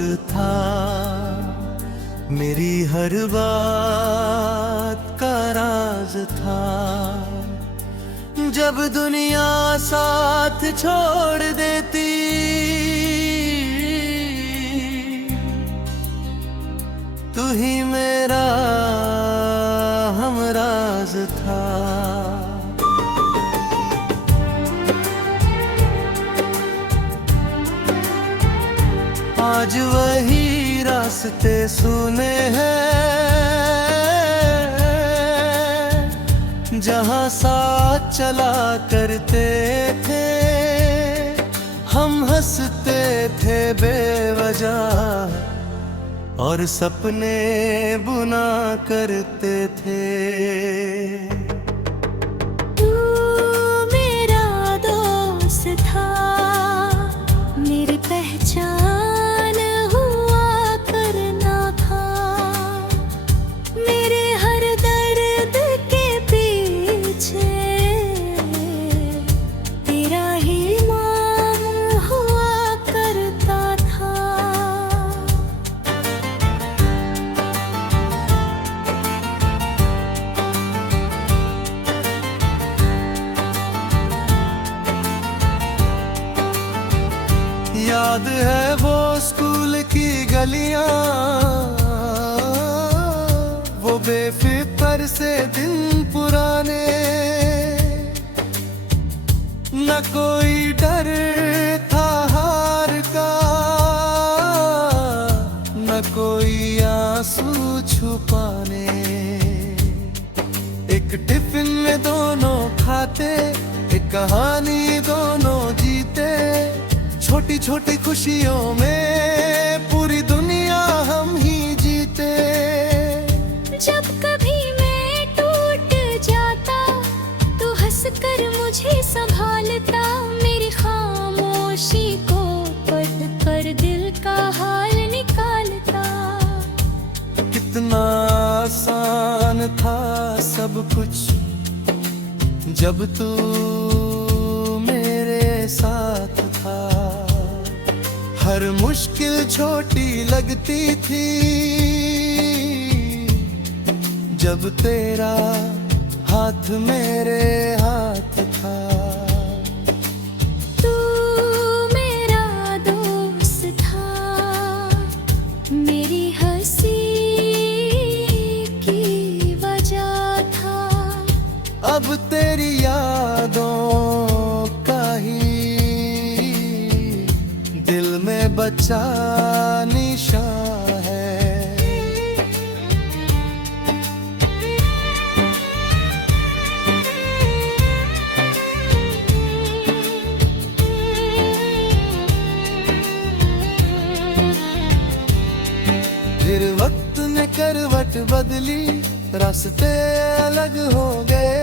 था, मेरी हर बात का राज था। जब दुनिया साथ छोड़ देती, तू ही मेरा हमराज था। आज वही रास्ते सुने हैं जहां साथ चला करते थे। हम हंसते थे बेवजह और सपने बुना करते थे। तू मेरा दोस्त था, मेरी पहचान हुआ करना था। मेरे हर दर्द के पीछे तेरा ही नाम हुआ करता था। याद है वो स्कूल की गलियां, वो बेफिक्र से दिन पुराने। न कोई डर था हार का, न कोई आंसू छुपाने। एक टिफिन में दोनों खाते, एक कहानी दोनों जीते। छोटी छोटी खुशियों में पूरी दुनिया हम ही जीते। जब कभी मैं टूट जाता तो हंसकर मुझे संभालता। मेरी खामोशी को पढ़ कर दिल का हाल निकालता। कितना आसान था सब कुछ जब तू मेरे साथ था। हर मुश्किल छोटी लगती थी जब तेरा हाथ मेरे हाथ था। तू मेरा दोस्त था, मेरी हंसी की वजह था। अब तेरी यादों का ही दिल में बचा निशान है। फिर वक्त ने करवट बदली, रास्ते अलग हो गए।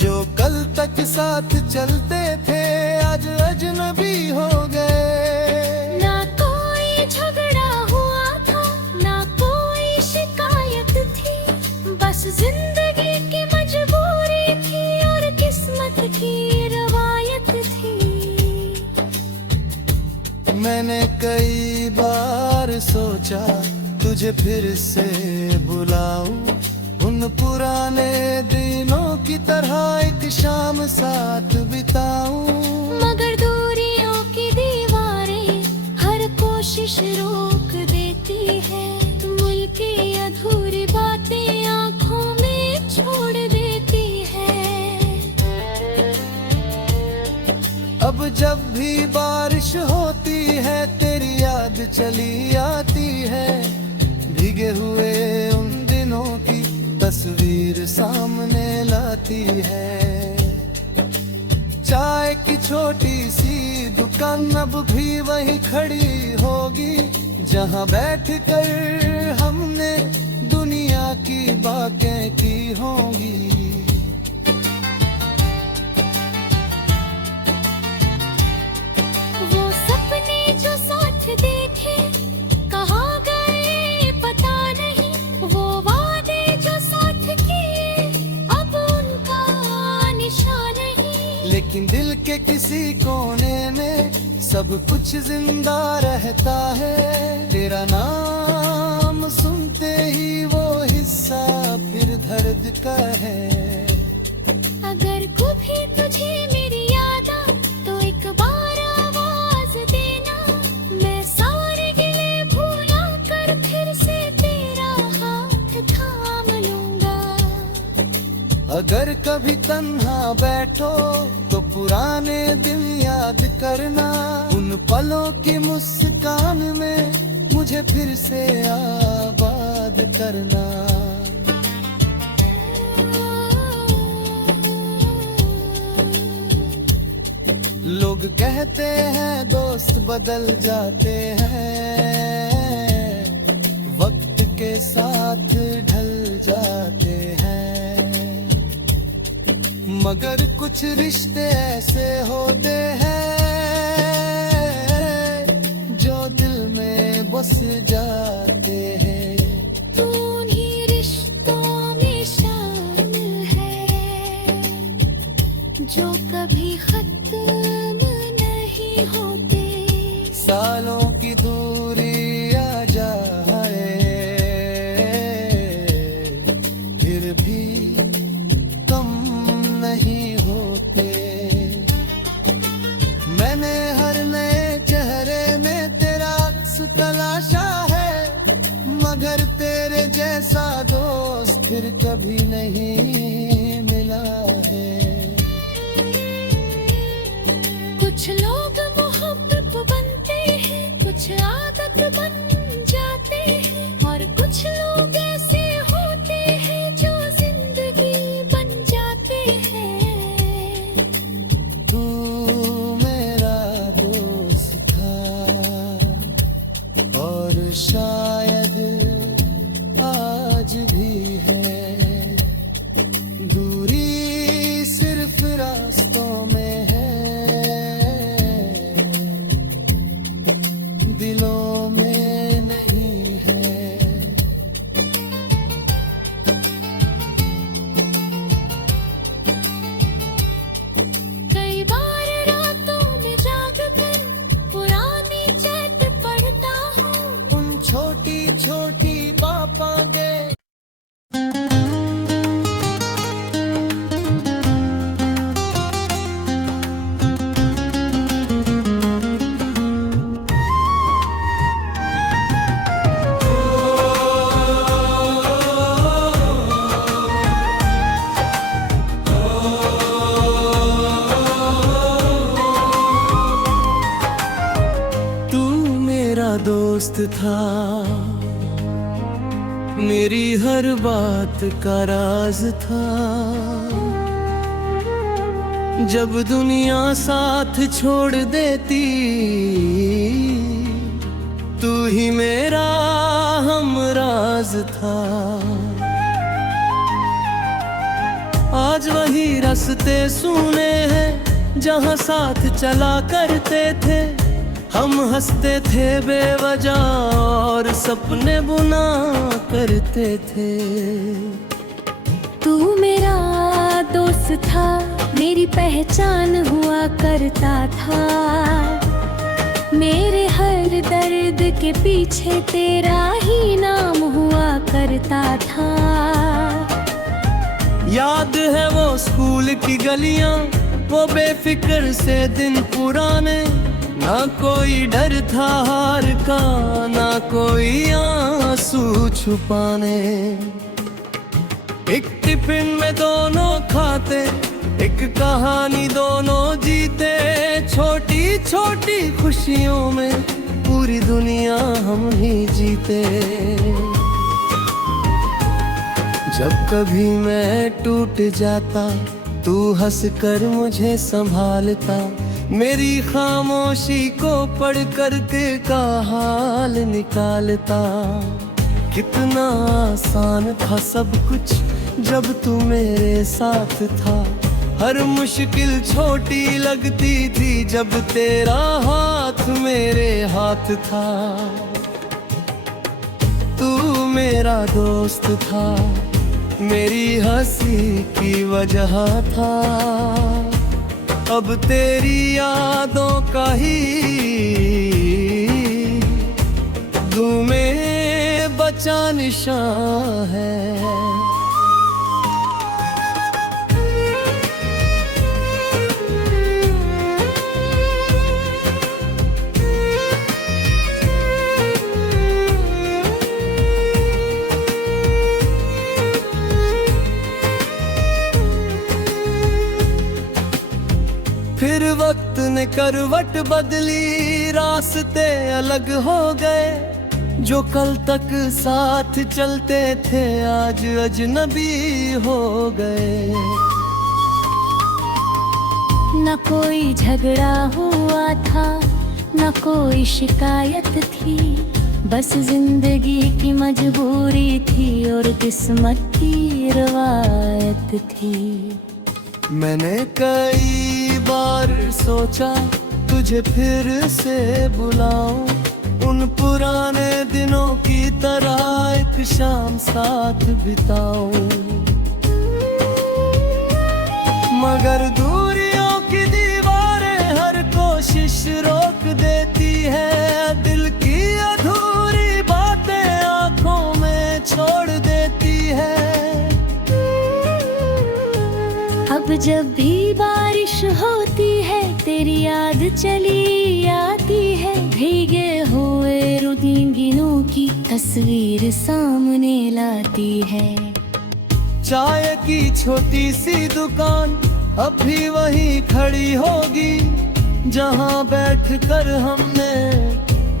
जो कल तक साथ चलते थे आज अजनबी हो गए। ना कोई झगड़ा हुआ था, ना कोई शिकायत थी। बस जिंदगी की मजबूरी थी और किस्मत की रवायत थी। मैंने कई बार सोचा तुझे फिर से बुलाऊं, उन पुराने दिनों की तरह एक शाम साथ बिताऊं। मगर दूरियों की दीवारें हर कोशिश रोक देती है। मुल्क की अधूरी बातें आंखों में छोड़ देती है। अब जब भी बारिश होती है तेरी याद चली आती है। भीगे हुए उन दिनों की तस्वीर सामने लाती है। चाय की छोटी सी दुकान अब भी वहीं खड़ी होगी जहां बैठकर हमने दुनिया की बातें की होंगी। वो सपने जो साथ देखे कहाँ गए पता नहीं। वो वादे जो साथ किए अब उनका निशान नहीं। लेकिन दिल के किसी कोने में सब कुछ जिंदा रहता है, तेरा नाम सुनते ही वो हिस्सा फिर दर्द का है। अगर कभी तुझे मेरी याद आ तो एक बार आवाज देना, मैं सारे गिले भुला कर फिर से तेरा हाथ थाम लूंगा। अगर कभी तन्हा बैठो तो पुराने दिन याद करना, उन पलों की मुस्कान में मुझे फिर से आबाद करना। लोग कहते हैं दोस्त बदल जाते हैं, वक्त के साथ ढल जाते हैं, मगर कुछ रिश्ते ऐसे होते हैं जो दिल में बस जाते हैं। तू उन्हीं रिश्तों में शामिल है जो कभी खत्म नहीं होते। सालों की दूरी आ जाए फिर भी कम नहीं होते। मैंने हर नए चेहरे में तेरा अक्स तलाशा है, मगर तेरे जैसा दोस्त फिर कभी नहीं मिला है। कुछ लोग मोहब्बत बनते हैं, कुछ आदत बन जाते हैं, और कुछ लोग ऐसे होते हैं जो जिंदगी बन जाते हैं। तू मेरा दोस्त था और शायद आज भी है, दूरी सिर्फ रास्तों में है, दिलों में नहीं है। कई बार रातों में जाग कर पुरानी चैट पढ़ता हूँ, उन छोटी छोटी बातें गे दोस्त था, मेरी हर बात का राज था। जब दुनिया साथ छोड़ देती, तू ही मेरा हमराज था। आज वही रास्ते सुने हैं जहाँ साथ चला करते थे, हम हंसते थे बेवजह और सपने बुना करते थे। तू मेरा दोस्त था, मेरी पहचान हुआ करता था, मेरे हर दर्द के पीछे तेरा ही नाम हुआ करता था। याद है वो स्कूल की गलियां, वो बेफिक्र से दिन पुराने, ना कोई डर था हार का, ना कोई आंसू छुपाने। एक टिफिन में दोनों खाते, एक कहानी दोनों जीते, छोटी छोटी खुशियों में पूरी दुनिया हम ही जीते। जब कभी मैं टूट जाता, तू हंसकर मुझे संभालता, मेरी खामोशी को पढ़ कर के का हाल निकालता। कितना आसान था सब कुछ जब तू मेरे साथ था, हर मुश्किल छोटी लगती थी जब तेरा हाथ मेरे हाथ था। तू मेरा दोस्त था, मेरी हंसी की वजह था, अब तेरी यादों का ही दिल में बचा निशान है। फिर वक्त ने करवट बदली, रास्ते अलग हो गए। जो कल तक साथ चलते थे आज अजनबी हो गए। न कोई झगड़ा हुआ था, न कोई शिकायत थी, बस जिंदगी की मजबूरी थी और किस्मत की रवायत थी। मैंने कई बार सोचा तुझे फिर से बुलाऊं, उन पुराने दिनों की तरह एक शाम साथ बिताऊं, मगर दूरियों की दीवारें हर कोशिश रोक देती है। दिल की अधूरी बातें आंखों में छोड़ देती है। अब जब भी बारिश होती है तेरी याद चली आती है। भीगे हुए रुदिनों की तस्वीर सामने लाती है। चाय की छोटी सी दुकान अब भी वहीं खड़ी होगी, जहां बैठकर हमने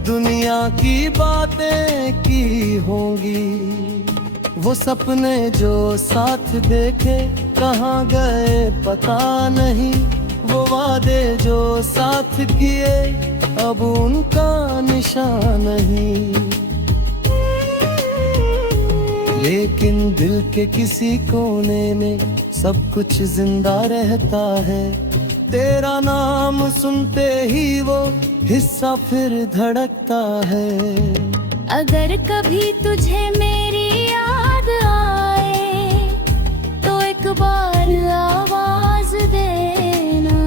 दुनिया की बातें की होंगी। वो सपने जो साथ देखे कहाँ गए पता नहीं, वो वादे जो साथ किए अब उनका निशान नहीं। लेकिन दिल के किसी कोने में सब कुछ जिंदा रहता है। तेरा नाम सुनते ही वो हिस्सा फिर धड़कता है। अगर कभी तुझे मेरी याद आए तो एक बार आवाज देना।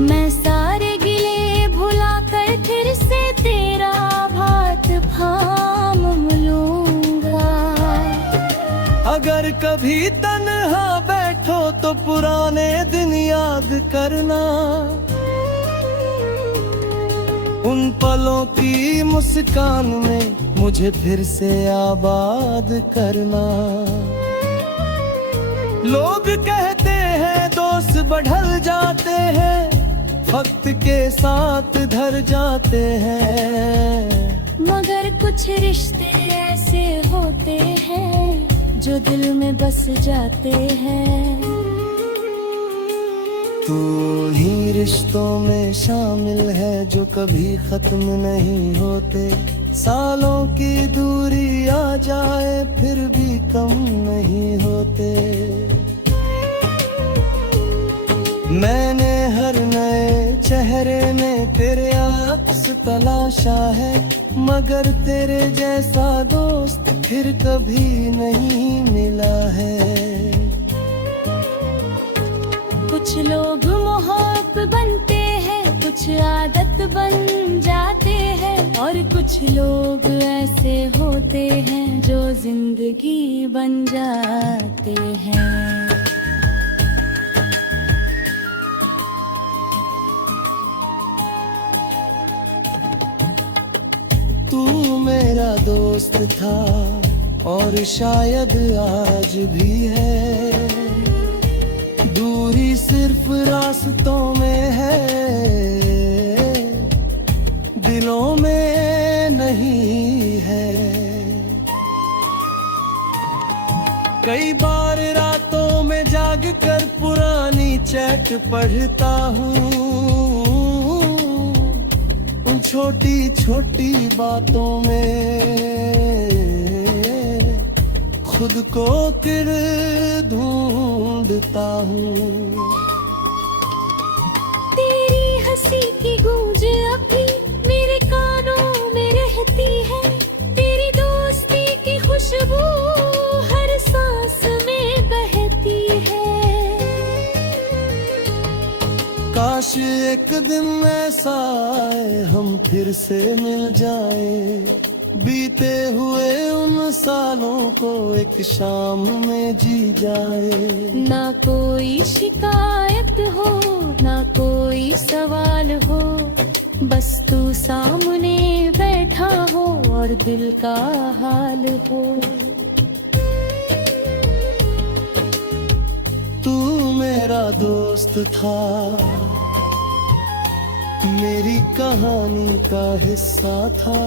मैं सारे गिले भुला कर फिर से तेरा भात थाम लूंगा। अगर कभी तन्हा बैठो तो पुराने दिन याद करना, उन पलों की मुस्कान में मुझे फिर से आबाद करना। लोग कहते हैं दोस्त बढ़ल जाते हैं, वक्त के साथ धर जाते हैं, मगर कुछ रिश्ते ऐसे होते हैं जो दिल में बस जाते हैं। तू ही रिश्तों में शामिल है जो कभी खत्म नहीं होते। सालों की दूरी आ जाए फिर भी कम नहीं होते। मैंने हर नए चेहरे में तेरे अक्स तलाशा है, मगर तेरे जैसा दोस्त फिर कभी नहीं मिला है। कुछ लोग मोहब्बत बनते हैं, कुछ आदत बन जाते हैं, और कुछ लोग ऐसे होते हैं जो जिंदगी बन जाते हैं। तू मेरा दोस्त था और शायद आज भी है। दूरी सिर्फ रास्तों में है, दिलों में नहीं है। कई बार रातों में जाग कर पुरानी चैट पढ़ता हूँ, उन छोटी छोटी बातों में खुद को फिर ढूंढता हूँ। तेरी हंसी की गूंज अभी मेरे कानों में रहती है, तेरी दोस्ती की खुशबू हर सांस में बहती है। एक दिन ऐसा आए हम फिर से मिल जाए, बीते हुए उन सालों को एक शाम में जी जाए। ना कोई शिकायत हो ना कोई सवाल हो, बस तू सामने बैठा हो और दिल का हाल हो। तू मेरा दोस्त था, मेरी कहानी का हिस्सा था।